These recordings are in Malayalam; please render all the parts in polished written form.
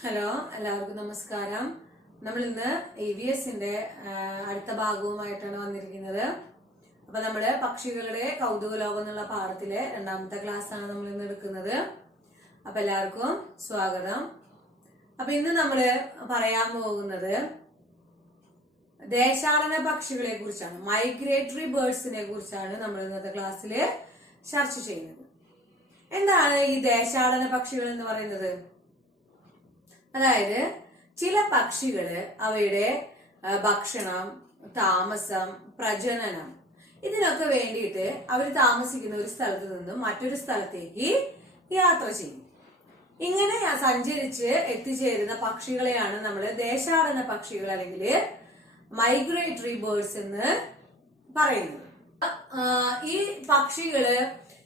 ഹലോ, എല്ലാവർക്കും നമസ്കാരം. നമ്മൾ ഇന്ന് EVSന്റെ അടുത്ത ഭാഗവുമായിട്ടാണ് വന്നിരിക്കുന്നത്. അപ്പൊ നമ്മുടെ പക്ഷികളുടെ കൗതുക ലോകം എന്നുള്ള പാഠത്തിലെ രണ്ടാമത്തെ ക്ലാസ് ആണ് നമ്മൾ ഇന്ന് എടുക്കുന്നത്. അപ്പൊ എല്ലാവർക്കും സ്വാഗതം. അപ്പൊ ഇന്ന് നമ്മള് പറയാൻ പോകുന്നത് ദേശാടന പക്ഷികളെ കുറിച്ചാണ്, മൈഗ്രേറ്ററി ബേർഡ്സിനെ കുറിച്ചാണ് നമ്മൾ ഇന്നത്തെ ക്ലാസ്സിൽ ചർച്ച ചെയ്യുന്നത്. എന്താണ് ഈ ദേശാടന പക്ഷികൾ എന്ന് പറയുന്നത്? അതായത് ചില പക്ഷികള് അവയുടെ ഭക്ഷണം, താമസം, പ്രജനനം ഇതിനൊക്കെ വേണ്ടിയിട്ട് അവർ താമസിക്കുന്ന ഒരു സ്ഥലത്ത് നിന്നും മറ്റൊരു സ്ഥലത്തേക്ക് യാത്ര ചെയ്യും. ഇങ്ങനെ സഞ്ചരിച്ച് എത്തിച്ചേരുന്ന പക്ഷികളെയാണ് നമ്മൾ ദേശാടന പക്ഷികൾ അല്ലെങ്കിൽ മൈഗ്രേറ്ററി ബേർഡ്സ് എന്ന് പറയുന്നത്. ഈ പക്ഷികള്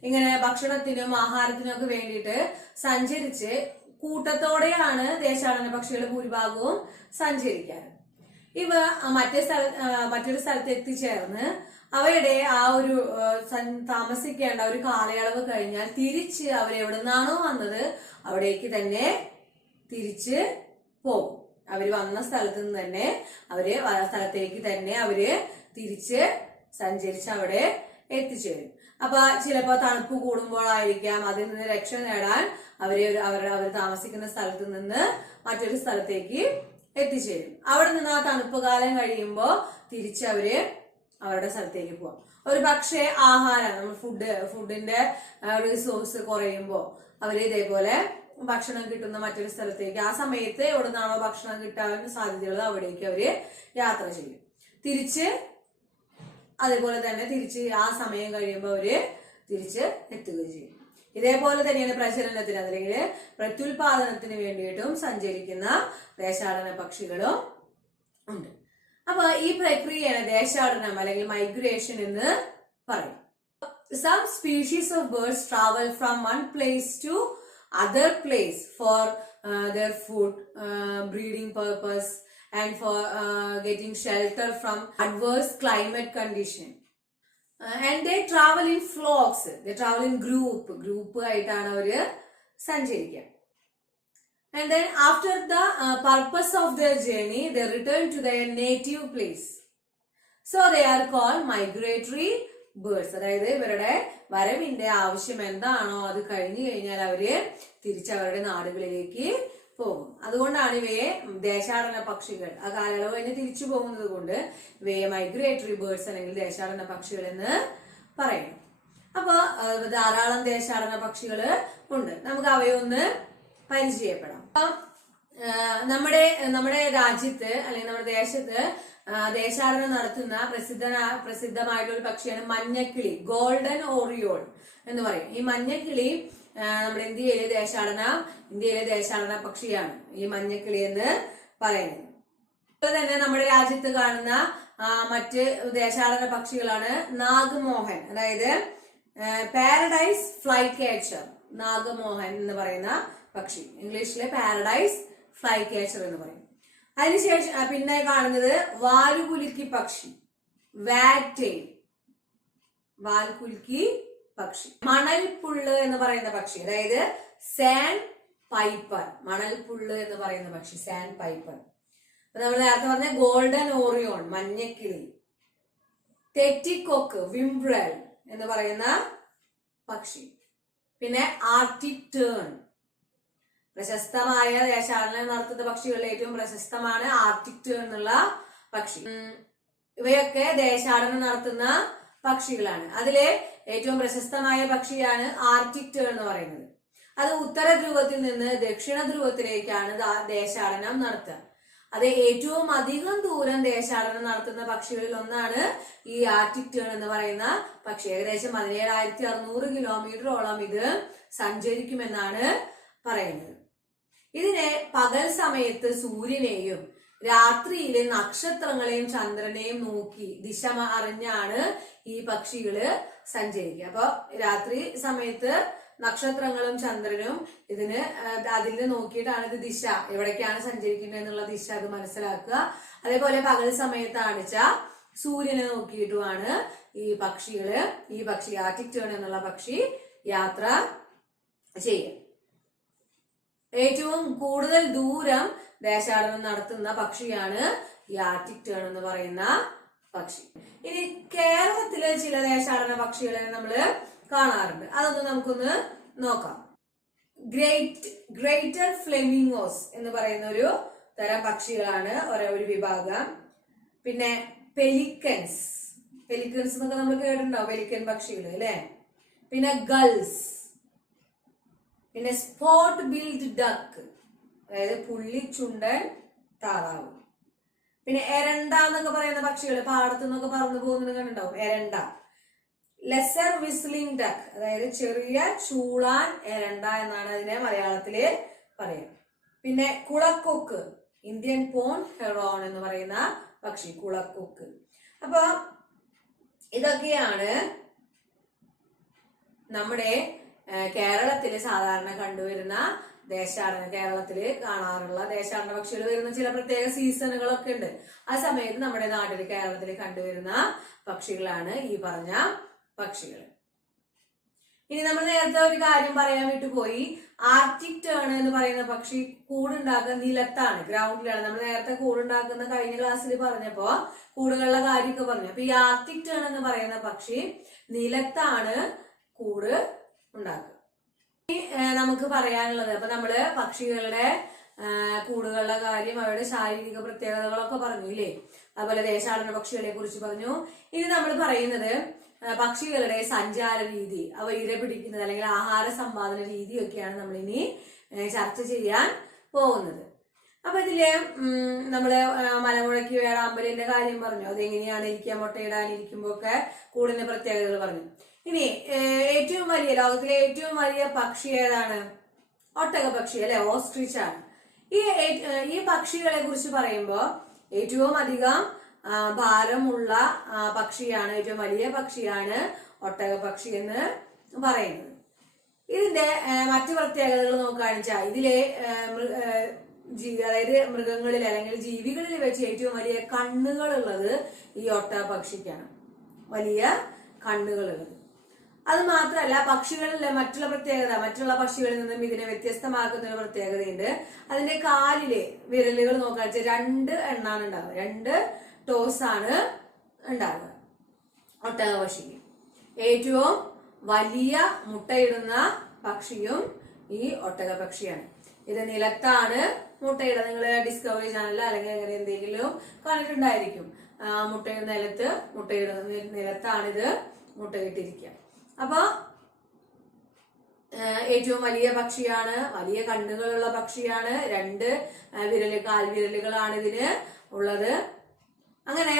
ഇങ്ങനെ ഭക്ഷണത്തിനും ആഹാരത്തിനും ഒക്കെ വേണ്ടിയിട്ട് സഞ്ചരിച്ച് കൂട്ടത്തോടെയാണ് ദേശാടന പക്ഷികൾ ഭൂരിഭാഗവും സഞ്ചരിക്കാറ്. ഇവ മറ്റൊരു സ്ഥലത്ത് എത്തിച്ചേർന്ന് അവയുടെ ആ ഒരു താമസിക്കേണ്ട ഒരു കാലയളവ് കഴിഞ്ഞാൽ തിരിച്ച് അവരെവിടെ നിന്നാണോ വന്നത് അവിടേക്ക് തന്നെ തിരിച്ച് പോകും. അവര് വന്ന സ്ഥലത്ത് നിന്ന് തന്നെ സ്ഥലത്തേക്ക് തന്നെ അവര് തിരിച്ച് സഞ്ചരിച്ച് അവിടെ എത്തിച്ചേരും. അപ്പൊ ചിലപ്പോ തണുപ്പ് കൂടുമ്പോഴായിരിക്കാം അതിൽ നിന്ന് രക്ഷ നേടാൻ അവർ താമസിക്കുന്ന സ്ഥലത്ത് നിന്ന് മറ്റൊരു സ്ഥലത്തേക്ക് എത്തിച്ചേരും. അവിടെ നിന്ന് ആ തണുപ്പ് കാലം കഴിയുമ്പോ തിരിച്ച് അവരുടെ സ്ഥലത്തേക്ക് പോവാം. ഒരു പക്ഷേ ആഹാരം, നമ്മൾ ഫുഡിന്റെ റിസോഴ്സ് കുറയുമ്പോ അവര് ഇതേപോലെ ഭക്ഷണം കിട്ടുന്ന മറ്റൊരു സ്ഥലത്തേക്ക്, ആ സമയത്ത് എവിടെ നിന്നാണോ ഭക്ഷണം കിട്ടാൻ സാധ്യതയുള്ളത് അവിടേക്ക് അവര് യാത്ര ചെയ്യും. അതേപോലെ തന്നെ തിരിച്ച് ആ സമയം കഴിയുമ്പോൾ അവര് തിരിച്ച് എത്തുകയും ചെയ്യും. ഇതേപോലെ തന്നെയാണ് പ്രജനനത്തിന് അല്ലെങ്കിൽ പ്രത്യുൽപാദനത്തിന് വേണ്ടിയിട്ടും സഞ്ചരിക്കുന്ന ദേശാടന പക്ഷികളും ഉണ്ട്. അപ്പൊ ഈ പ്രക്രിയയാണ് ദേശാടനം അല്ലെങ്കിൽ മൈഗ്രേഷൻ എന്ന് പറയും. Some species of birds travel from one place to other place for their food, breeding purpose and for getting shelter from adverse climate condition. And they travel in flocks. They travel in group ആയിട്ടാണ് അവര് സഞ്ചരിക്കുക. And then after the purpose of their journey, they return to their native place. So they are called migratory birds. അതായത് ഇവരുടെ വരവിന്റെ ആവശ്യം എന്താണോ അത് കഴിഞ്ഞു കഴിഞ്ഞാൽ അവര് തിരിച്ച് അവരുടെ നാടുകളിലേക്ക് പോകും. അതുകൊണ്ടാണ് ഇവയെ ദേശാടന പക്ഷികൾ, ആ കാലയളവ് കഴിഞ്ഞ് തിരിച്ചു പോകുന്നത് കൊണ്ട് ഇവയെ മൈഗ്രേറ്ററി ബേർഡ്സ് അല്ലെങ്കിൽ ദേശാടന പക്ഷികൾ എന്ന് പറയും. അപ്പൊ ധാരാളം ദേശാടന പക്ഷികൾ ഉണ്ട്. നമുക്ക് അവയൊന്ന് പരിചയപ്പെടാം. നമ്മുടെ രാജ്യത്ത് അല്ലെങ്കിൽ നമ്മുടെ ദേശത്ത് ദേശാടനം നടത്തുന്ന പ്രസിദ്ധമായിട്ടുള്ള ഒരു പക്ഷിയാണ് മഞ്ഞക്കിളി, ഗോൾഡൻ ഓറിയോൾ എന്ന് പറയും. ഈ മഞ്ഞക്കിളി നമ്മുടെ ഇന്ത്യയിലെ ദേശാടന പക്ഷിയാണ് ഈ മഞ്ഞക്കിളി എന്ന് പറയുന്നത്. അതുപോലെ തന്നെ നമ്മുടെ രാജ്യത്ത് കാണുന്ന മറ്റ് ദേശാടന പക്ഷികളാണ് നാഗമോഹൻ, അതായത് പാരഡൈസ് ഫ്ലൈ കാച്ചർ, നാഗമോഹൻ എന്ന് പറയുന്ന പക്ഷി, ഇംഗ്ലീഷിലെ പാരഡൈസ് ഫ്ലൈ കാച്ചർ എന്ന് പറയും. അതിനുശേഷം പിന്നെ കാണുന്നത് വാൽകുലുക്കി പക്ഷി, വാറ്റെയിൽ, വാൽകുലുക്കി പക്ഷി. മണൽപ്പുള്ള് എന്ന് പറയുന്ന പക്ഷി, അതായത് സാൻഡ് പൈപ്പർ, മണൽപ്പുള്ള് എന്ന് പറയുന്ന പക്ഷി സാൻഡ് പൈപ്പർ. നമ്മൾ നേരത്തെ പറഞ്ഞ ഗോൾഡൻ ഓറിയോൺ മഞ്ഞക്കിളി, തെറ്റിക്കൊക്ക് വിംബ്രൽ എന്ന് പറയുന്ന പക്ഷി. പിന്നെ ആർട്ടിക് ടേൺ, പ്രശസ്തമായ ദേശാടനം നടത്തുന്ന പക്ഷികളിൽ ഏറ്റവും പ്രശസ്തമാണ് ആർട്ടിക് ടേൺ എന്നുള്ള പക്ഷി. ഇവയൊക്കെ ദേശാടനം നടത്തുന്ന പക്ഷികളാണ്. അതിലെ ഏറ്റവും പ്രശസ്തമായ പക്ഷിയാണ് ആർട്ടിക് ടേൺ എന്ന് പറയുന്നത്. അത് ഉത്തര ധ്രുവത്തിൽ നിന്ന് ദക്ഷിണ ധ്രുവത്തിലേക്കാണ് ദേശാടനം നടത്തുക. അത് ഏറ്റവും അധികം ദൂരം ദേശാടനം നടത്തുന്ന പക്ഷികളിൽ ഒന്നാണ് ഈ ആർട്ടിക് ടേൺ എന്ന് പറയുന്ന പക്ഷി. ഏകദേശം 17,600 കിലോമീറ്ററോളം ഇത് സഞ്ചരിക്കുമെന്നാണ് പറയുന്നത്. ഇതിനെ പകൽ സമയത്ത് സൂര്യനെയും രാത്രിയിലെ നക്ഷത്രങ്ങളെയും ചന്ദ്രനെയും നോക്കി ദിശ അറിഞ്ഞാണ് ഈ പക്ഷികള് സഞ്ചരിക്കുക. അപ്പൊ രാത്രി സമയത്ത് നക്ഷത്രങ്ങളും ചന്ദ്രനും അതിൽ നോക്കിയിട്ടാണ് ഇത് ദിശ, എവിടേക്കാണ് സഞ്ചരിക്കുന്നത് എന്നുള്ള ദിശ അത് മനസ്സിലാക്കുക. അതേപോലെ പകൽ സമയത്താണ് വെച്ചാൽ സൂര്യനെ നോക്കിയിട്ടുമാണ് ഈ പക്ഷി ആർട്ടിക് ടേൺ എന്നുള്ള പക്ഷി യാത്ര ചെയ്യുക. ഏറ്റവും കൂടുതൽ ദൂരം ദേശാടനം നടത്തുന്ന പക്ഷിയാണ് ഈ ആർട്ടിക് ടേൺ എന്ന് പറയുന്ന പക്ഷി. ഇനി കേരളത്തിലെ ചില ദേശാടന പക്ഷികളെ നമ്മൾ കാണാറുണ്ട്, അതൊന്ന് നമുക്കൊന്ന് നോക്കാം. ഗ്രേറ്റർ ഫ്ലെമിംഗോസ് എന്ന് പറയുന്ന ഒരു തരം പക്ഷികളാണ് ഒരു വിഭാഗം. പിന്നെ പെലിക്കൻസ് എന്നൊക്കെ നമ്മൾ കേട്ടിട്ടുണ്ടാവും, പെലിക്കൻ പക്ഷികൾ അല്ലെ. പിന്നെ ഗൾസ്, പിന്നെ സ്പോട്ട് ബിൽഡ് ഡക്ക്, അതായത് പുള്ളിച്ചുണ്ടൻ താറാവ്. പിന്നെ എരണ്ട എന്നൊക്കെ പറയുന്ന പക്ഷികൾ പാടത്തു നിന്നൊക്കെ പറന്നു പോകുന്നത് കണ്ടുണ്ടാവും, എരണ്ട. ലെസർ വിസ്ലിംഗ് ഡക്ക്, അതായത് ചെറിയ ചൂളാൻ എരണ്ട എന്നാണ് അതിനെ മലയാളത്തില് പറയാം. പിന്നെ കുളക്കൊക്ക്, ഇന്ത്യൻ പോൺ ഹെറോൺ എന്ന് പറയുന്ന പക്ഷി, കുളക്കൊക്ക്. അപ്പൊ ഇതൊക്കെയാണ് നമ്മുടെ കേരളത്തില് സാധാരണ കണ്ടുവരുന്ന കേരളത്തില് കാണാറുള്ള ദേശാടന പക്ഷികൾ വരുന്ന ചില പ്രത്യേക സീസണുകളൊക്കെ ഉണ്ട്. ആ സമയത്ത് നമ്മുടെ നാട്ടില് കേരളത്തിൽ കണ്ടുവരുന്ന പക്ഷികളാണ് ഈ പറഞ്ഞ പക്ഷികൾ. ഇനി നമ്മൾ നേരത്തെ ഒരു കാര്യം പറയാൻ വിട്ടുപോയി. ആർട്ടിക് ടേൺ എന്ന് പറയുന്ന പക്ഷി കൂടുണ്ടാക്കുന്ന നിലത്താണ്, ഗ്രൗണ്ടിലാണ്. നമ്മൾ നേരത്തെ കൂടുണ്ടാക്കുന്ന കഴിഞ്ഞ ക്ലാസ്സിൽ പറഞ്ഞപ്പോ കൂടുകളുടെ കാര്യമൊക്കെ പറഞ്ഞു. അപ്പൊ ഈ ആർട്ടിക് ടേൺ എന്ന് പറയുന്ന പക്ഷി നിലത്താണ് കൂട് ഉണ്ടാക്കുക. നമുക്ക് പറയാനുള്ളത്, അപ്പൊ നമ്മള് പക്ഷികളുടെ കൂടുകളുടെ കാര്യം, അവരുടെ ശാരീരിക പ്രത്യേകതകളൊക്കെ പറഞ്ഞു ഇല്ലേ. അതുപോലെ ദേശാടന പക്ഷികളെ കുറിച്ച് പറഞ്ഞു. ഇനി നമ്മൾ പറയുന്നത് പക്ഷികളുടെ സഞ്ചാര രീതി, അവ ഇര പിടിക്കുന്നത് അല്ലെങ്കിൽ ആഹാര സമ്പാദന രീതിയൊക്കെയാണ് നമ്മൾ ഇനി ചർച്ച ചെയ്യാൻ പോകുന്നത്. അപ്പൊ ഇതില് നമ്മള് മലമുഴക്കി വേഴാമ്പലിന്റെ കാര്യം പറഞ്ഞു, അതെങ്ങനെയാണ് ഇരിക്കുക, മുട്ടയിടാനിരിക്കുമ്പോ ഒക്കെ കൂടിന്റെ പ്രത്യേകതകൾ പറഞ്ഞു. ഇനി ഏറ്റവും വലിയ, ലോകത്തിലെ ഏറ്റവും വലിയ പക്ഷി ഏതാണ്? ഒട്ടക പക്ഷി അല്ലെ, ഓസ്ട്രിച്ച് ആണ്. ഈ പക്ഷികളെ കുറിച്ച് പറയുമ്പോൾ ഏറ്റവും അധികം ഭാരമുള്ള പക്ഷിയാണ്, ഏറ്റവും വലിയ പക്ഷിയാണ് ഒട്ടക പക്ഷി എന്ന് പറയുന്നത്. ഇതിന്റെ മറ്റു പ്രത്യേകതകൾ നോക്കുകയാണെന്ന് വെച്ചാൽ ഇതിലെ അതായത് മൃഗങ്ങളിൽ അല്ലെങ്കിൽ ജീവികളിൽ വെച്ച് ഏറ്റവും വലിയ കണ്ണുകൾ ഉള്ളത് ഈ ഒട്ടക പക്ഷിക്കാണ്, വലിയ കണ്ണുകളുള്ളത്. അത് മാത്രമല്ല, പക്ഷികളിലെ മറ്റുള്ള പ്രത്യേകത, മറ്റുള്ള പക്ഷികളിൽ നിന്നും ഇതിനെ വ്യത്യസ്തമാക്കുന്ന ഒരു പ്രത്യേകതയുണ്ട്. അതിന്റെ കാലിലെ വിരലുകൾ നോക്കാൻ വെച്ചാൽ 2 എണ്ണാണ് ഉണ്ടാവുക, 2 ടോസ് ആണ് ഉണ്ടാവുക ഒട്ടക പക്ഷിക്ക്. ഏറ്റവും വലിയ മുട്ടയിടുന്ന പക്ഷിയും ഈ ഒട്ടക പക്ഷിയാണ്. ഇത് നിലത്താണ് മുട്ടയിടുക. നിങ്ങൾ ഡിസ്കവറി ചാനൽ അല്ലെങ്കിൽ അങ്ങനെ എന്തെങ്കിലും കണ്ടിട്ടുണ്ടായിരിക്കും. മുട്ടയിടുന്ന നിലത്താണിത് മുട്ടയിട്ടിരിക്കുക. അപ്പൊ ഏറ്റവും വലിയ പക്ഷിയാണ്, വലിയ കണ്ണുകളുള്ള പക്ഷിയാണ്, 2 കാൽവിരലുകളാണ് ഇതിന് ഉള്ളത്. അങ്ങനെ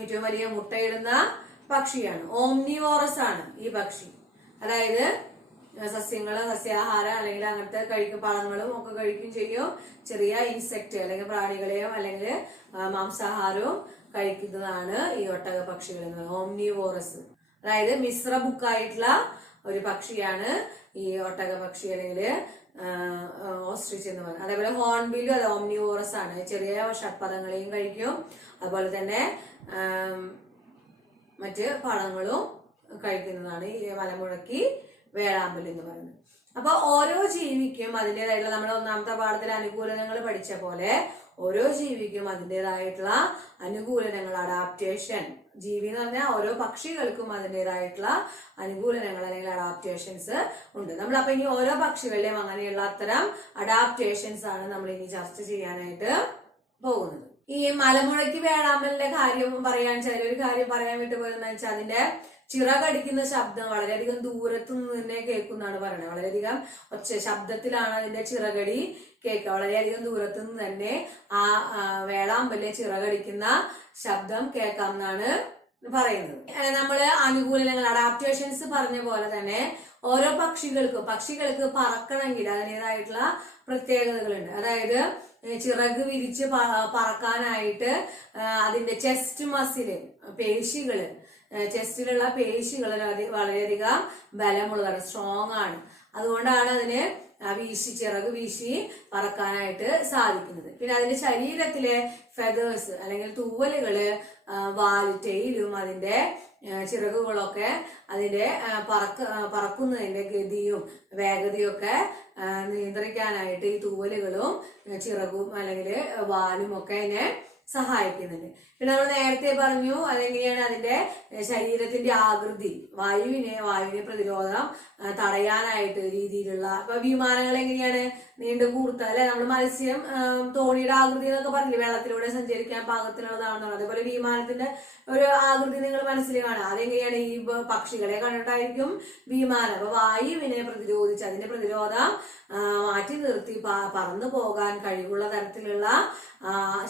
ഏറ്റവും വലിയ മുട്ടയിടുന്ന പക്ഷിയാണ്. ഓംനിവോറസ് ആണ് ഈ പക്ഷി, അതായത് സസ്യാഹാരം അല്ലെങ്കിൽ അങ്ങനത്തെ പഴങ്ങളും ഒക്കെ കഴിക്കും ചെയ്യും. ചെറിയ ഇൻസെക്ട് അല്ലെങ്കിൽ പ്രാണികളെയും അല്ലെങ്കിൽ മാംസാഹാരവും കഴിക്കുന്നതാണ് ഈ ഒട്ടക പക്ഷികൾ എന്ന് പറയുന്നത്. ഓംനിവോറസ്, അതായത് മിശ്ര ബുക്കായിട്ടുള്ള ഒരു പക്ഷിയാണ് ഈ ഒട്ടക പക്ഷി അല്ലെങ്കിൽ ഓസ്ട്രിച്ച് എന്ന് പറയുന്നത്. അതേപോലെ ഹോൺബില്ലും അത് ഓംനിവോറസ് ആണ്, ചെറിയ ഷഡ്പദങ്ങളെയും കഴിക്കും. അതുപോലെ തന്നെ മറ്റ് പഴങ്ങളും കഴിക്കുന്നതാണ് ഈ മലമുഴക്കി വേഴാമ്പൽ എന്ന് പറയുന്നത്. അപ്പൊ ഓരോ ജീവിക്കും അതിൻ്റെതായിട്ടുള്ള, നമ്മുടെ 1ാമത്തെ പാഠത്തിലെ അനുകൂലനങ്ങൾ പഠിച്ച പോലെ ഓരോ ജീവിക്കും അതിൻ്റെതായിട്ടുള്ള അനുകൂലനങ്ങൾ, അഡാപ്റ്റേഷൻ. ജീവി എന്ന് പറഞ്ഞാൽ ഓരോ പക്ഷികൾക്കും അതിൻ്റെതായിട്ടുള്ള അനുകൂലനങ്ങൾ അല്ലെങ്കിൽ അഡാപ്റ്റേഷൻസ് ഉണ്ട്. നമ്മളപ്പോ ഇനി ഓരോ പക്ഷികളുടെയും അങ്ങനെയുള്ള അത്തരം അഡാപ്റ്റേഷൻസ് ആണ് നമ്മൾ ഇനി ചർച്ച ചെയ്യാനായിട്ട് പോകുന്നത്. ഈ മലമുഴക്കി വേഴാമ്പലിന്റെ കാര്യം ഒരു കാര്യം പറയാൻ വിട്ടുപോയെന്ന് വെച്ചാൽ അതിന്റെ ചിറകടിക്കുന്ന ശബ്ദം വളരെയധികം ദൂരത്തു നിന്ന് തന്നെ കേൾക്കുന്നതാണ് പറയുന്നത്. വളരെയധികം ശബ്ദത്തിലാണ് അതിന്റെ ചിറകടി കേൾക്കുക. വളരെയധികം ദൂരത്തു നിന്ന് തന്നെ ആ വേഴാമ്പലിലെ ചിറകടിക്കുന്ന ശബ്ദം കേൾക്കാം എന്നാണ് പറയുന്നത്. നമ്മള് അനുകൂലനങ്ങൾ, അഡാപ്റ്റേഷൻസ് പറഞ്ഞ പോലെ തന്നെ ഓരോ പക്ഷികൾക്ക് പറക്കണമെങ്കിൽ അതിൻ്റെതായിട്ടുള്ള പ്രത്യേകതകളുണ്ട്. അതായത് ചിറക് വിരിച്ച് പറക്കാനായിട്ട് അതിന്റെ ചെസ്റ്റ് മസില്, പേശികള്, ചെസ്റ്റിലുള്ള പേശികൾ വളരെയധികം ബലമുള്ളതാണ്, സ്ട്രോങ് ആണ്. അതുകൊണ്ടാണ് അതിന് ചിറക് വീശി പറക്കാനായിട്ട് സാധിക്കുന്നത്. പിന്നെ അതിന്റെ ശരീരത്തിലെ ഫെതേഴ്സ് അല്ലെങ്കിൽ തൂവലുകള്, ടെയിലും അതിന്റെ ചിറകുകളൊക്കെ അതിന്റെ പറക്കുന്നതിന്റെ ഗതിയും വേഗതയും ഒക്കെ നിയന്ത്രിക്കാനായിട്ട് ഈ തൂവലുകളും ചിറകും അല്ലെങ്കിൽ വാലും ഒക്കെ അതിനെ സഹായിക്കുന്നുണ്ട്. പിന്നെ നമ്മൾ നേരത്തെ പറഞ്ഞു അതെങ്ങനെയാണ് അതിന്റെ ശരീരത്തിന്റെ ആകൃതി വായുവിനെ പ്രതിരോധം തടയാനായിട്ട് രീതിയിലുള്ള ഇപ്പൊ വിമാനങ്ങൾ എങ്ങനെയാണ് നീണ്ടു കൂർത്ത അല്ലെ, നമ്മൾ മത്സ്യം തോണിയുടെ ആകൃതി എന്നൊക്കെ പറഞ്ഞില്ലേ, വെള്ളത്തിലൂടെ സഞ്ചരിക്കാൻ പാകത്തിനുള്ളതാണെന്നുള്ളത്. അതേപോലെ വിമാനത്തിന്റെ ഒരു ആകൃതി നിങ്ങൾ മനസ്സിൽ കാണാം. അതെങ്ങനെയാണ് ഈ പക്ഷികളെ കണ്ടിട്ടായിരിക്കും വിമാനം. അപ്പൊ വായുവിനെ പ്രതിരോധിച്ച് അതിന്റെ പ്രതിരോധം മാറ്റി നിർത്തി പറന്നു പോകാൻ കഴിവുള്ള തരത്തിലുള്ള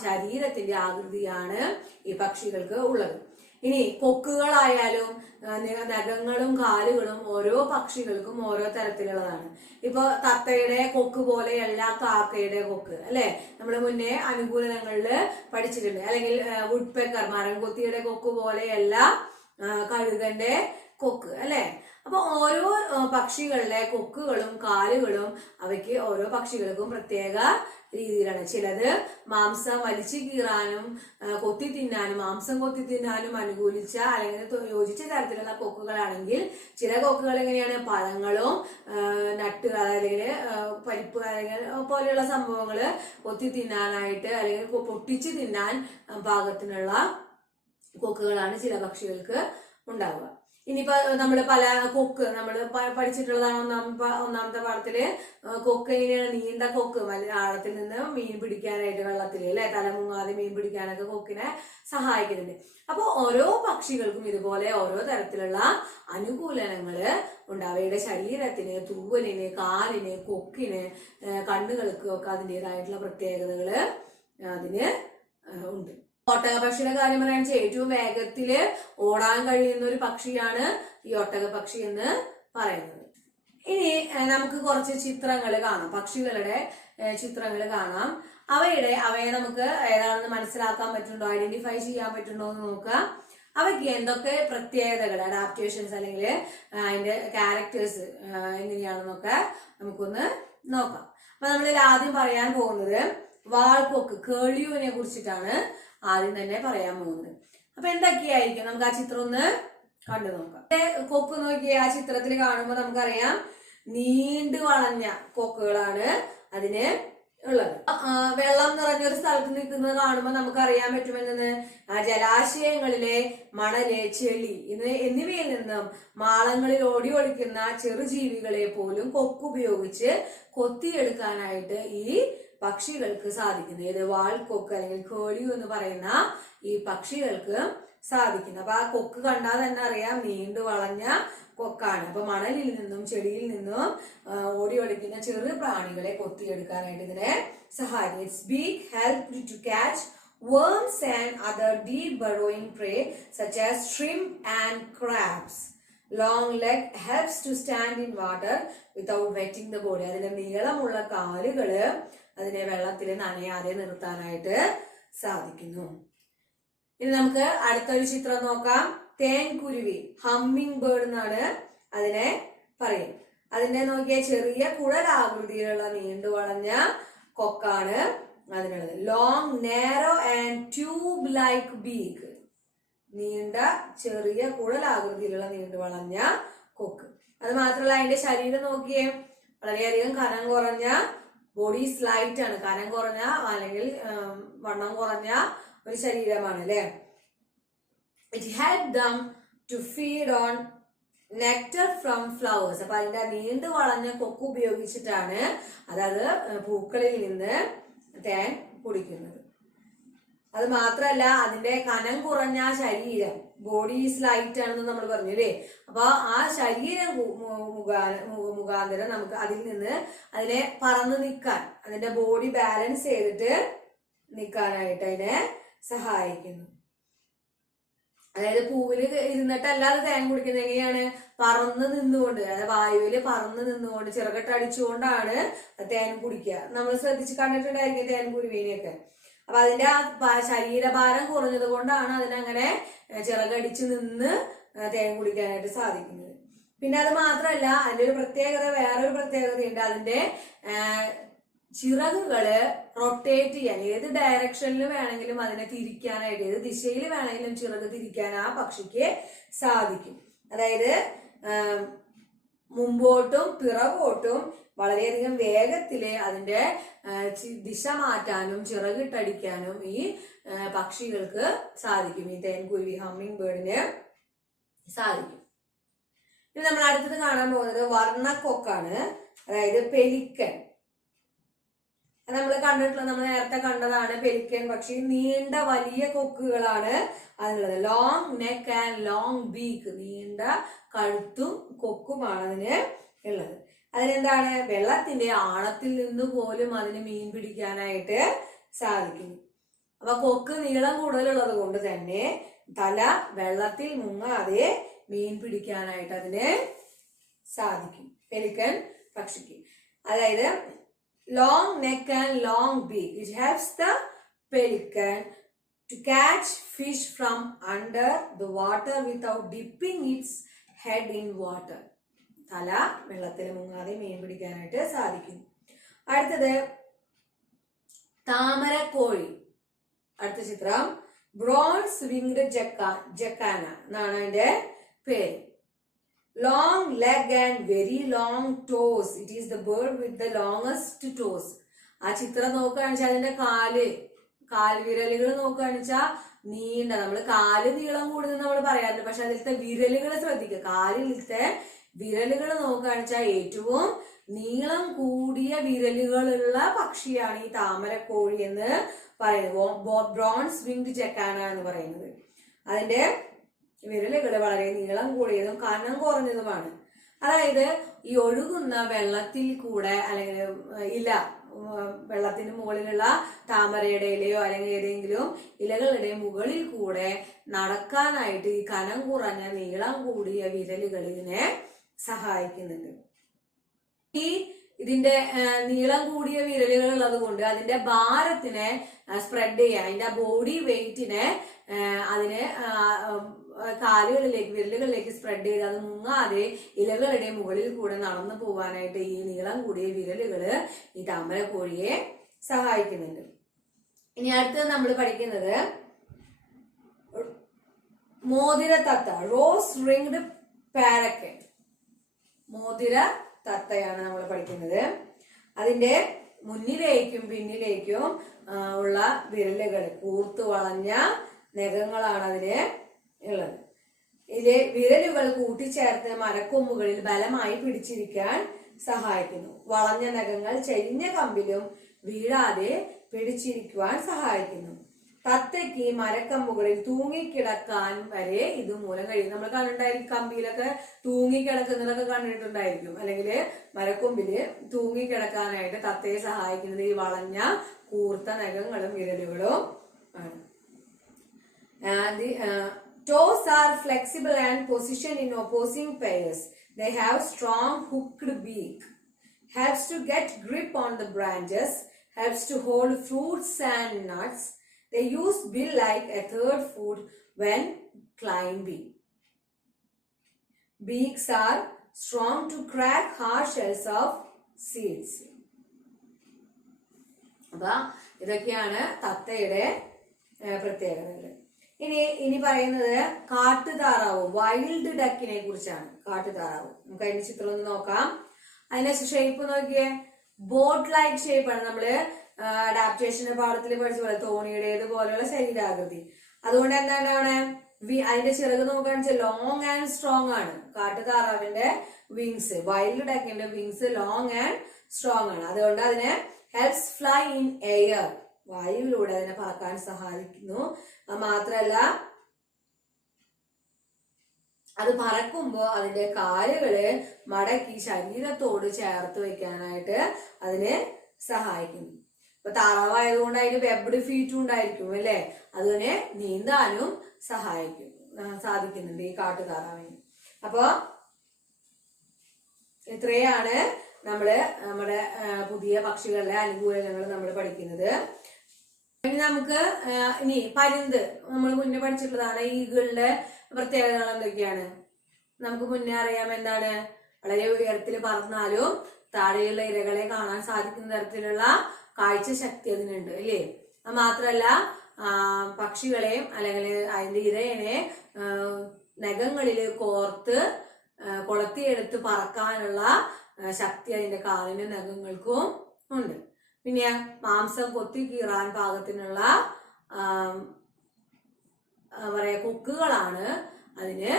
ശരീരത്തിന്റെ ആകൃതിയാണ് ഈ പക്ഷികൾക്ക് ഉള്ളത്. ഇനി കൊക്കുകളായാലും നഖങ്ങളും കാലുകളും ഓരോ പക്ഷികൾക്കും ഓരോ തരത്തിലുള്ളതാണ്. ഇപ്പൊ തത്തയുടെ കൊക്ക് പോലെയല്ല കാക്കയുടെ കൊക്ക് അല്ലെ, നമ്മൾ മുന്നേ അനുകൂലനങ്ങളില് പഠിച്ചിട്ടുണ്ട്. അല്ലെങ്കിൽ വുഡ്പെക്കർ മരംകൊത്തിയുടെ കൊക്ക് പോലെയല്ല കഴുകന്റെ കൊക്ക് അല്ലെ. അപ്പൊ ഓരോ പക്ഷികളുടെ കൊക്കുകളും കാലുകളും അവയ്ക്ക് ഓരോ പക്ഷികൾക്കും പ്രത്യേക രീതിയിലാണ്. ചിലത് മാംസം വലിച്ചു കീറാനും കൊത്തി തിന്നാനും മാംസം കൊത്തി തിന്നാനും അനുകൂലിച്ച അല്ലെങ്കിൽ യോജിച്ച തരത്തിലുള്ള കൊക്കുകളാണെങ്കിൽ, ചില കൊക്കുകൾ എങ്ങനെയാണ് പഴങ്ങളും നട്ടുകൾ അല്ലെങ്കിൽ പരിപ്പ് അല്ലെങ്കിൽ പോലെയുള്ള സംഭവങ്ങള് കൊത്തി തിന്നാനായിട്ട് അല്ലെങ്കിൽ പൊട്ടിച്ച് തിന്നാൻ പാകത്തിനുള്ള കൊക്കുകളാണ് ചില പക്ഷികൾക്ക് ഉണ്ടാവുക. ഇനിയിപ്പോ നമ്മള് പല കൊക്ക് നമ്മൾ പഠിച്ചിട്ടുള്ളതാണ് ഒന്നാമത്തെ പാഠത്തില്. കൊക്ക് എങ്ങനെയാണ് നീണ്ട കൊക്ക് ആഴത്തിൽ നിന്ന് മീൻ പിടിക്കാനായിട്ട് വെള്ളത്തില് അല്ലെ തലമുങ്ങാതെ മീൻ പിടിക്കാനൊക്കെ കൊക്കിനെ സഹായിക്കുന്നുണ്ട്. അപ്പൊ ഓരോ പക്ഷികൾക്കും ഇതുപോലെ ഓരോ തരത്തിലുള്ള അനുകൂലനങ്ങള് ഉണ്ട്. അവയുടെ ശരീരത്തിന്, തൂവലിന്, കാലിന്, കൊക്കിന്, കണ്ണുകൾക്ക് ഒക്കെ അതിൻ്റെതായിട്ടുള്ള പ്രത്യേകതകള് അതിന് ഉണ്ട്. ഒട്ടകപക്ഷിയുടെ കാര്യം പറയാന്ന് വെച്ചാൽ ഏറ്റവും വേഗത്തില് ഓടാൻ കഴിയുന്ന ഒരു പക്ഷിയാണ് ഈ ഒട്ടക പക്ഷി എന്ന് പറയുന്നത്. ഇനി നമുക്ക് കുറച്ച് ചിത്രങ്ങൾ കാണാം, പക്ഷികളുടെ ചിത്രങ്ങൾ കാണാം. അവയെ നമുക്ക് ഏതാണെന്ന് മനസ്സിലാക്കാൻ പറ്റുന്നുണ്ടോ, ഐഡന്റിഫൈ ചെയ്യാൻ പറ്റുന്നുണ്ടോ എന്ന് നോക്കാം. അവയ്ക്ക് എന്തൊക്കെ പ്രത്യേകതകൾ, അഡാപ്റ്റേഷൻസ് അല്ലെങ്കിൽ അതിന്റെ ക്യാരക്ടേഴ്സ് എങ്ങനെയാണെന്നൊക്കെ നമുക്കൊന്ന് നോക്കാം. അപ്പൊ നമ്മളിൽ ആദ്യം പറയാൻ പോകുന്നത് വാൾകൊക്ക് കേളിയുവിനെ കുറിച്ചിട്ടാണ് ആദ്യം തന്നെ പറയാൻ പോകുന്നത്. അപ്പൊ എന്തൊക്കെയായിരിക്കും നമുക്ക് ആ ചിത്രം ഒന്ന് കണ്ടു നോക്കാം. കൊക്ക് നോക്കിയ ആ ചിത്രത്തിൽ കാണുമ്പോൾ നമുക്കറിയാം നീണ്ടു വളഞ്ഞ കൊക്കുകളാണ് അതിന് ഉള്ളത്. വെള്ളം നിറഞ്ഞൊരു സ്ഥലത്ത് നിൽക്കുന്നത് കാണുമ്പോൾ നമുക്കറിയാൻ പറ്റുമെന്നത് ജലാശയങ്ങളിലെ മണല്, ചെളി എന്നിവയിൽ നിന്നും മാളങ്ങളിൽ ഓടി ഒളിക്കുന്ന ചെറുജീവികളെ പോലും കൊക്കുപയോഗിച്ച് കൊത്തിയെടുക്കാനായിട്ട് ഈ പക്ഷികൾക്ക് സാധിക്കുന്നു. ഏത് വാൾകൊക്ക് അല്ലെങ്കിൽ കേളിയു എന്ന് പറയുന്ന ഈ പക്ഷികൾക്ക് സാധിക്കുന്നു. അപ്പൊ ആ കൊക്ക് കണ്ടാൽ തന്നെ അറിയാം നീണ്ടു വളഞ്ഞ കൊക്കാണ്. അപ്പൊ മണലിൽ നിന്നും ചെടിയിൽ നിന്നും ഓടി ഒളിക്കുന്ന ചെറു പ്രാണികളെ കൊത്തിയെടുക്കാനായിട്ട് ഇതിനെ സഹായിക്കും. Its beak helped to catch worms and other deep burrowing prey such as shrimp and crabs. Long leg helps to stand in water without wetting the body. അതിന്റെ നീളമുള്ള കാലുകള് അതിനെ വെള്ളത്തിൽ നനയാതെ നിർത്താനായിട്ട് സാധിക്കുന്നു. ഇനി നമുക്ക് അടുത്തൊരു ചിത്രം നോക്കാം. തേൻകുരുവി, ഹമ്മിങ് ബേർഡ് എന്നാണ് അതിനെ പറയും. അതിനെ നോക്കിയ ചെറിയ കുഴലാകൃതിയിലുള്ള നീണ്ടു വളഞ്ഞ കൊക്കാണ് അതിനുള്ളത്. Long narrow and tube like beak, നീണ്ട ചെറിയ കുഴലാകൃതിയിലുള്ള നീണ്ടു വളഞ്ഞ കൊക്ക്. അത് മാത്രമല്ല അതിന്റെ ശരീരം നോക്കിയേ വളരെയധികം കനം കുറഞ്ഞ, ബോഡി സ്ലൈറ്റ് ആണ്, കനം കുറഞ്ഞ അല്ലെങ്കിൽ വണ്ണം കുറഞ്ഞ ഒരു ശരീരമാണ് അല്ലെ. It helped them to feed on nectar from flowers. അപ്പൊ അതിന്റെ നീണ്ടു വളഞ്ഞ കൊക്ക് ഉപയോഗിച്ചിട്ടാണ് അതായത് പൂക്കളിൽ നിന്ന് തേൻ കുടിക്കുന്നത്. അത് മാത്രല്ല അതിന്റെ കനം കുറഞ്ഞ ശരീരം, ബോഡി സ്ലൈറ്റ് ആണെന്ന് നമ്മൾ പറഞ്ഞു അല്ലേ. അപ്പൊ ആ ശരീരം മുഖാന്തരം നമുക്ക് അതിൽ നിന്ന് അതിനെ പറന്ന് നിൽക്കാൻ, അതിന്റെ ബോഡി ബാലൻസ് ചെയ്തിട്ട് നിൽക്കാനായിട്ട് അതിനെ സഹായിക്കുന്നു. അതായത് പൂവില് ഇരുന്നിട്ടല്ലാതെ തേൻ കുടിക്കുന്നത് എങ്ങനെയാണ്, പറന്ന് നിന്നുകൊണ്ട്, അതായത് വായുവില് പറന്ന് നിന്നുകൊണ്ട് ചിറകട്ട് അടിച്ചുകൊണ്ടാണ് തേൻ കുടിക്കുക. നമ്മൾ ശ്രദ്ധിച്ച് കണ്ടിട്ടുണ്ടായിരിക്കും തേൻ കുരുവിനെയൊക്കെ. അപ്പൊ അതിന്റെ ആ ശരീരഭാരം കുറഞ്ഞത് കൊണ്ടാണ് അതിനങ്ങനെ ചിറകടിച്ച് നിന്ന് തേൻ കുടിക്കാനായിട്ട് സാധിക്കുന്നത്. പിന്നെ അത് മാത്രമല്ല അതിന്റെ ഒരു പ്രത്യേകത, വേറൊരു പ്രത്യേകതയുണ്ട്. അതിന്റെ ചിറകുകള് റൊട്ടേറ്റ് ചെയ്യാൻ, ഏത് ഡയറക്ഷനിൽ വേണമെങ്കിലും അതിനെ തിരിക്കാനായിട്ട്, ഏത് ദിശയിൽ വേണമെങ്കിലും ചിറക് തിരിക്കാൻ ആ പക്ഷിക്ക് സാധിക്കും. അതായത് മുമ്പോട്ടും പിറകോട്ടും വളരെയധികം വേഗത്തില് അതിന്റെ ദിശ മാറ്റാനും ചിറകിട്ടടിക്കാനും ഈ പക്ഷികൾക്ക് സാധിക്കും. ഈ തേൻകുരുവി ഹമ്മിങ് ബേർഡിന് സാധിക്കും. ഇനി നമ്മൾ അടുത്തത് കാണാൻ പോകുന്നത് വർണ്ണക്കൊക്കാണ്, അതായത് പെലിക്കൻ. നമ്മൾ കണ്ടിട്ടുള്ള, നമ്മൾ നേരത്തെ കണ്ടതാണ് പെലിക്കൻ പക്ഷി. നീണ്ട വലിയ കൊക്കുകളാണ് അതിനുള്ളത്. Long neck and long beak, നീണ്ട കഴുത്തും കൊക്കുമാണ് അതിന് ഉള്ളത്. അതിനെന്താണ്, വെള്ളത്തിന്റെ ആഴത്തിൽ നിന്ന് പോലും അതിന് മീൻ പിടിക്കാനായിട്ട് സാധിക്കുന്നു. അപ്പൊ കൊക്ക് നീളം കൂടുതലുള്ളത് കൊണ്ട് തന്നെ തല വെള്ളത്തിൽ മുങ്ങാതെ മീൻ പിടിക്കാനായിട്ട് അതിന് സാധിക്കും പെലിക്കൻ പക്ഷിക്ക്. അതായത് long neck and long beak. It helps the pelican to catch fish from under the water without dipping its head in water. തല വെള്ളത്തിൽ മുങ്ങാതെ മീൻ പിടിക്കാനായിട്ട് സാധിക്കും. അടുത്തത് താമരക്കോഴി. അടുത്ത ചിത്രം ബ്രോൺസ് വിങ്ഡ് ജക്കാന എന്നാണ് അതിന്റെ പേര്. Long leg and very long toes. It is the bird with the longest toes. ആ ചിത്രം നോക്കുകയാണെന്ന് വെച്ചാൽ അതിന്റെ കാൽവിരലുകൾ നോക്കുകയാണെന്ന് വെച്ചാൽ നീണ്ട, നമ്മള് കാല് നീളം കൂടുതൽ നമ്മൾ പറയാറുണ്ട്, പക്ഷെ അതിലത്തെ വിരലുകൾ ശ്രദ്ധിക്കുക. കാലിലത്തെ വിരലുകൾ നോക്കുകയാണെന്ന് വെച്ചാൽ ഏറ്റവും നീളം കൂടിയ വിരലുകളുള്ള പക്ഷിയാണ് ഈ താമരക്കോഴി എന്ന് പറയുന്നത്. ബ്രോൺസ് വിങ്ഡ് ജക്കാന എന്ന് പറയുന്നത്. അതിന്റെ വിരലുകൾ വളരെ നീളം കൂടിയതും കനം കുറഞ്ഞതുമാണ്. അതായത് ഈ ഒഴുകുന്ന വെള്ളത്തിൽ കൂടെ, അല്ലെങ്കിൽ വെള്ളത്തിന് മുകളിലുള്ള താമരയുടെ ഇലയോ അല്ലെങ്കിൽ ഏതെങ്കിലും ഇലകളുടെ മുകളിൽ കൂടെ നടക്കാനായിട്ട് ഈ കനം കുറഞ്ഞ നീളം കൂടിയ വിരലുകൾ ഇതിനെ സഹായിക്കുന്നുണ്ട്. ഇതിന്റെ നീളം കൂടിയ വിരലുകൾ ഉള്ളത് കൊണ്ട് അതിന്റെ ഭാരത്തിനെ സ്പ്രെഡ് ചെയ്യാൻ, അതിന്റെ ബോഡി വെയിറ്റിനെ അതിനെ കാലുകളിലേക്ക്, വിരലുകളിലേക്ക് സ്പ്രെഡ് ചെയ്ത് അത് മുങ്ങാതെ ഇലകളുടെ മുകളിൽ കൂടെ നടന്നു പോകാനായിട്ട് ഈ നീളം കൂടിയ വിരലുകള് ഈ താമരക്കോഴിയെ സഹായിക്കുന്നുണ്ട്. ഇനി അടുത്തത് നമ്മൾ പഠിക്കുന്നത് മോതിര തത്ത, റോസ് റിംഗ്ഡ് പാരക്കറ്റ്. മോതിര തത്തയാണ് നമ്മൾ പഠിക്കുന്നത്. അതിന്റെ മുന്നിലേക്കും പിന്നിലേക്കും ഉള്ള വിരലുകൾ, കൂർത്തു വളഞ്ഞ നഖങ്ങളാണ് അതിന് ഉള്ളത്. ഇതിലെ വിരലുകൾ കൂട്ടിച്ചേർത്ത് മരക്കൊമ്പുകളിൽ ബലമായി പിടിച്ചിരിക്കാൻ സഹായിക്കുന്നു. വളഞ്ഞ നഖങ്ങൾ ചെരിഞ്ഞ കമ്പിലും വീഴാതെ പിടിച്ചിരിക്കുവാൻ സഹായിക്കുന്നു. തത്തയ്ക്ക് മരക്കമ്പുകളിൽ തൂങ്ങിക്കിടക്കാൻ വരെ ഇതുമൂലം കഴിയും. നമ്മൾ കണ്ടിട്ടുണ്ടായിരിക്കും, കമ്പിയിലൊക്കെ തൂങ്ങിക്കിടക്കുന്നതൊക്കെ കണ്ടിട്ടുണ്ടായിരിക്കും. അല്ലെങ്കിൽ മരക്കൊമ്പില് തൂങ്ങിക്കിടക്കാനായിട്ട് തത്തയെ സഹായിക്കുന്നത് ഈ വളഞ്ഞ കൂർത്ത നഖങ്ങളും വിരലുകളും ആണ്. Toes are flexible and positioned in opposing pairs. They have strong hooked beak. Helps to get grip on the branches. Helps to hold fruits and nuts. They use bill like a third foot when climbing. Beaks are strong to crack hard shells of seeds. അപ്പൊ ഇതൊക്കെയാണ് തത്തയുടെ പ്രത്യേകതകൾ. ഇനി പറയുന്നത് കാട്ടുതാറാവും, വൈൽഡ് ഡക്കിനെ കുറിച്ചാണ്. കാട്ടുതാറാവ്, നമുക്ക് അതിന്റെ ചിത്രം ഒന്ന് നോക്കാം. അതിന്റെ ഷേപ്പ് നോക്കിയേ, ബോട്ട് ലൈക്ക് ഷേപ്പാണ്. നമ്മള് അഡാപ്റ്റേഷന്റെ പാഠത്തിൽ പഠിച്ച പോലെ തോണിയുടേത് പോലെയുള്ള ശരീരാകൃതി. അതുകൊണ്ട് എന്താണ് അതിന്റെ ചിറക് നോക്കുകയാണെന്ന് വെച്ചാൽ ലോങ് ആൻഡ് സ്ട്രോങ് ആണ്. കാട്ടുതാറാവിന്റെ വിങ്സ്, വൈൽഡ് ഡക്കിന്റെ വിങ്സ് ലോങ് ആൻഡ് സ്ട്രോങ് ആണ്. അതുകൊണ്ട് അതിനെ ഹെൽപ്സ് ഫ്ലൈ ഇൻ എയർ, വായുവിലൂടെ അതിനെ പറക്കാൻ സഹായിക്കുന്നു. മാത്രല്ല അത് പറക്കുമ്പോ അതിന്റെ കാലുകള് മടക്കി ശരീരത്തോട് ചേർത്ത് വെക്കാനായിട്ട് അതിനെ സഹായിക്കുന്നു. ഇപ്പൊ താറാവായതുകൊണ്ട് അതിന് വെബ്ഡ് ഫീറ്റും ഉണ്ടായിരിക്കും അല്ലെ, അതിനെ നീന്താനും സാധിക്കുന്നുണ്ട് ഈ കാട്ടുതാറാവിന്. അപ്പൊ ഇത്രയാണ് നമ്മുടെ പുതിയ പക്ഷികളുടെ അനുകൂലങ്ങൾ നമ്മൾ പഠിക്കുന്നത്. ഇനി നമുക്ക് പരുന്ത് നമ്മൾ മുന്നേ പഠിച്ചിട്ടുള്ളതാണ്. ഈഗിളിന്റെ പ്രത്യേകതകൾ എന്തൊക്കെയാണ് നമുക്ക് മുന്നേ അറിയാം. എന്താണ്, വളരെ ഉയരത്തിൽ പറന്നാലും താഴെയുള്ള ഇരകളെ കാണാൻ സാധിക്കുന്ന തരത്തിലുള്ള കാഴ്ച ശക്തി അതിനുണ്ട് അല്ലേ. അത് മാത്രല്ല പക്ഷികളെയും അല്ലെങ്കിൽ അതിന്റെ ഇരയെ നഖങ്ങളില് കോർത്ത് കൊളത്തിയെടുത്ത് പറക്കാനുള്ള ശക്തി അതിന്റെ കാലിനും നഖങ്ങൾക്കും ഉണ്ട്. പിന്നെ മാംസം കൊത്തി കീറാൻ പാകത്തിനുള്ള പറയാ കൊക്കുകളാണ് അതിന്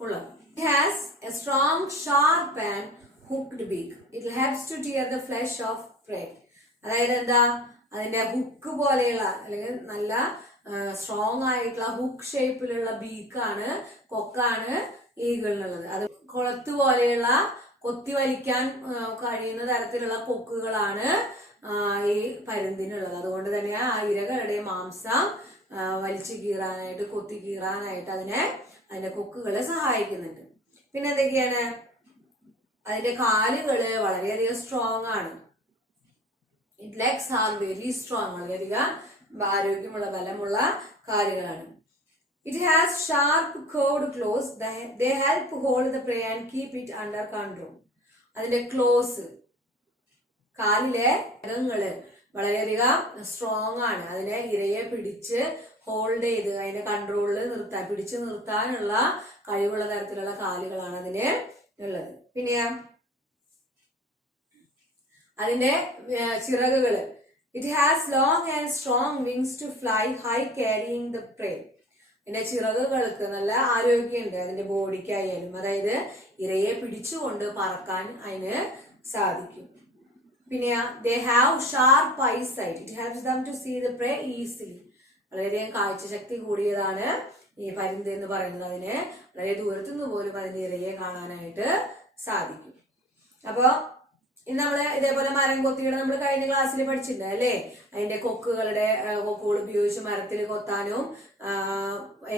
ഉള്ളത്. It has a strong, sharp and hooked beak. It helps to tear the flesh of prey. അതായത് എന്താ, അതിന്റെ ഹുക്ക് പോലെയുള്ള അല്ലെങ്കിൽ നല്ല സ്ട്രോങ് ആയിട്ടുള്ള ഹുക്ക് ഷേപ്പിലുള്ള ബീക്കാണ്, കൊക്കാണ് ഈഗിളിനുള്ളത്. അത് കൊളത്ത് പോലെയുള്ള കൊത്തി വലിക്കാൻ കഴിയുന്ന തരത്തിലുള്ള കൊക്കുകളാണ് ഈ പരുന്തിനുള്ളത്. അതുകൊണ്ട് തന്നെ ആ ഇരകളുടെ മാംസം വലിച്ചു കീറാനായിട്ട്, കൊത്തി കീറാനായിട്ട് അതിന്റെ കൊക്കുകളെ സഹായിക്കുന്നുണ്ട്. പിന്നെ എന്തൊക്കെയാണ്, അതിന്റെ കാലുകള് വളരെയധികം സ്ട്രോങ് ആണ്. It legs are very strong, വളരെയധികം ആരോഗ്യമുള്ള ബലമുള്ള കാലുകളാണ്. It has sharp curved claws, they help hold the prey and keep it under control. അതിന്റെ ക്ലോസ്, കാലിലെ നഖങ്ങള് വളരെയധികം സ്ട്രോങ് ആണ്. അതിനെ ഇരയെ പിടിച്ച് ഹോൾഡ് ചെയ്ത് അതിന്റെ കൺട്രോളിൽ നിർത്താൻ, പിടിച്ചു നിർത്താനുള്ള കഴിവുള്ള തരത്തിലുള്ള കാലുകളാണ് അതിന് ഉള്ളത്. പിന്നെ അതിന്റെ ചിറകുകള്, it has long and strong wings to fly high carrying the prey. അതിന്റെ ചിറകുകൾക്ക് നല്ല ആരോഗ്യമുണ്ട്, അതിന്റെ ബോഡിക്കായാലും. അതായത് ഇരയെ പിടിച്ചുകൊണ്ട് പറക്കാൻ അതിന് സാധിക്കും. പിന്നെ they have sharp eyesight, it helps them to see the prey easily. വളരെയധികം കാഴ്ചശക്തി കൂടിയതാണ് ഈ പരുന്ത് എന്ന് പറയുന്നത്. അതിന് വളരെ ദൂരത്തുനിന്ന് പോലും അതിന്റെ ഇരയെ കാണാനായിട്ട് സാധിക്കും. അപ്പൊ ഇന്ന് നമ്മള് ഇതേപോലെ മരം കൊത്തിയുടെ നമ്മൾ കഴിഞ്ഞ ക്ലാസ്സിൽ പഠിച്ചിട്ടുണ്ട് അല്ലേ. അതിന്റെ കൊക്കുകൾ ഉപയോഗിച്ച് മരത്തിൽ കൊത്താനും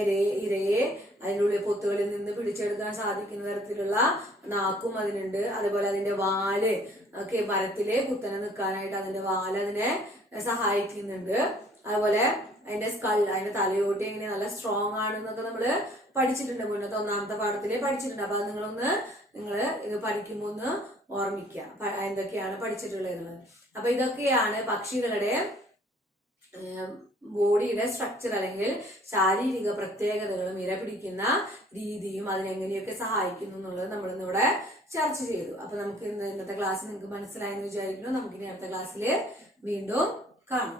ഇരയെ അതിൻ്റെ ഉള്ളിൽ പൊത്തുകളിൽ നിന്ന് പിടിച്ചെടുക്കാൻ സാധിക്കുന്ന തരത്തിലുള്ള നാക്കും അതിനുണ്ട്. അതുപോലെ അതിന്റെ വാല് ഒക്കെ മരത്തില് കുത്തനെ നിൽക്കാനായിട്ട് അതിന്റെ വാല് അതിനെ സഹായിക്കുന്നുണ്ട്. അതുപോലെ അതിന്റെ സ്കൾ, അതിന്റെ തലയോട്ടി എങ്ങനെ നല്ല സ്ട്രോങ് ആണെന്നൊക്കെ നമ്മള് പഠിച്ചിട്ടുണ്ട്, മുന്നത്തെ 1ാമത്തെ പാഠത്തില് പഠിച്ചിട്ടുണ്ട്. അപ്പൊ അത് നിങ്ങള് ഇത് പഠിക്കുമ്പോ ഒന്ന് ഓർമ്മിക്കുക എന്തൊക്കെയാണ് പഠിച്ചിട്ടുള്ളത്. അപ്പൊ ഇതൊക്കെയാണ് പക്ഷികളുടെ ബോഡിയുടെ സ്ട്രക്ചർ അല്ലെങ്കിൽ ശാരീരിക പ്രത്യേകതകളും ഇര പിടിക്കുന്ന രീതിയും അതിനെങ്ങനെയൊക്കെ സഹായിക്കുന്നു എന്നുള്ളത് നമ്മൾ ഇന്നിവിടെ ചർച്ച ചെയ്തു. അപ്പൊ നമുക്ക് ഇന്നത്തെ ക്ലാസ് നിങ്ങൾക്ക് മനസ്സിലായെന്ന് വിചാരിക്കുന്നു. നമുക്കിനി അടുത്ത ക്ലാസ്സിൽ വീണ്ടും കാണാം.